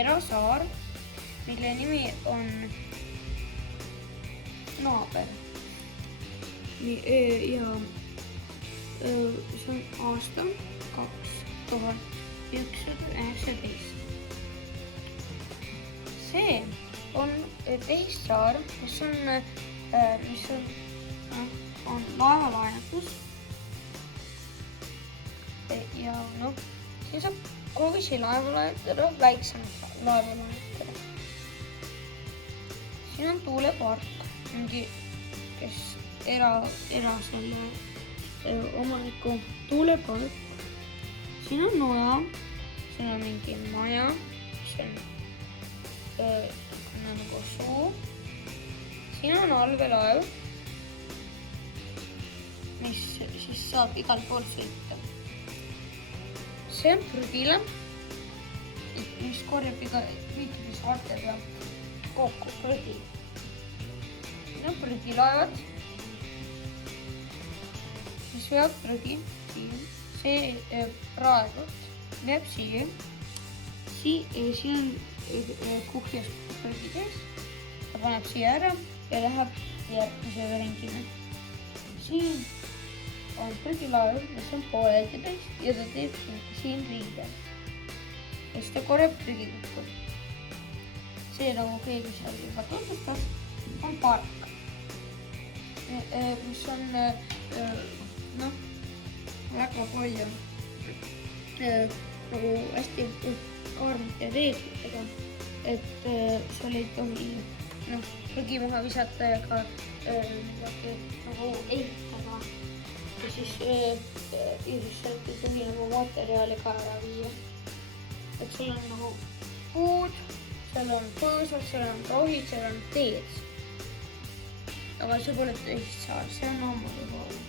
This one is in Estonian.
erasaar, mille nimi on Naaber. Ja see on aasta 2119. See on teissaar, mis on laevalaenutus. Ja siin saab koogisi laevu laenutada, väiksemat laevu laenutada. Siin on tuulepark, mingi kes selle omaniku tuulepark. Siin on noja, siin on mingi maja, see on nagu suu. Siin on allveelaev, mis siis saab igal pool sõita. See on prügila, mis korjab kõikide saarte pealt kokku prügi. Siin on prügilaevad, mis veab prügi siia. See praegu veab siia. Siin on kuhjas prügides. Ta paneb siia ära ja läheb järgmisele ringile. Siin on prügilaev, mis on pooleldi täis ja ta teeb siin ringi. Ja siis ta korjab prügi kokku. See, nagu keegi seal juba tutvustas, on park, mis on väga palju nagu hästi kaarmite reeglitega, et seal ei tohi prügi maha visata ja ka nagu eitada. Ja siis sealt ei tohi nagu materjali ka ära viia. Et seal on nagu puud, seal on põõsad, seal on rohid, seal on teed. Aga see pole teissaar, see on ammu juba olnud.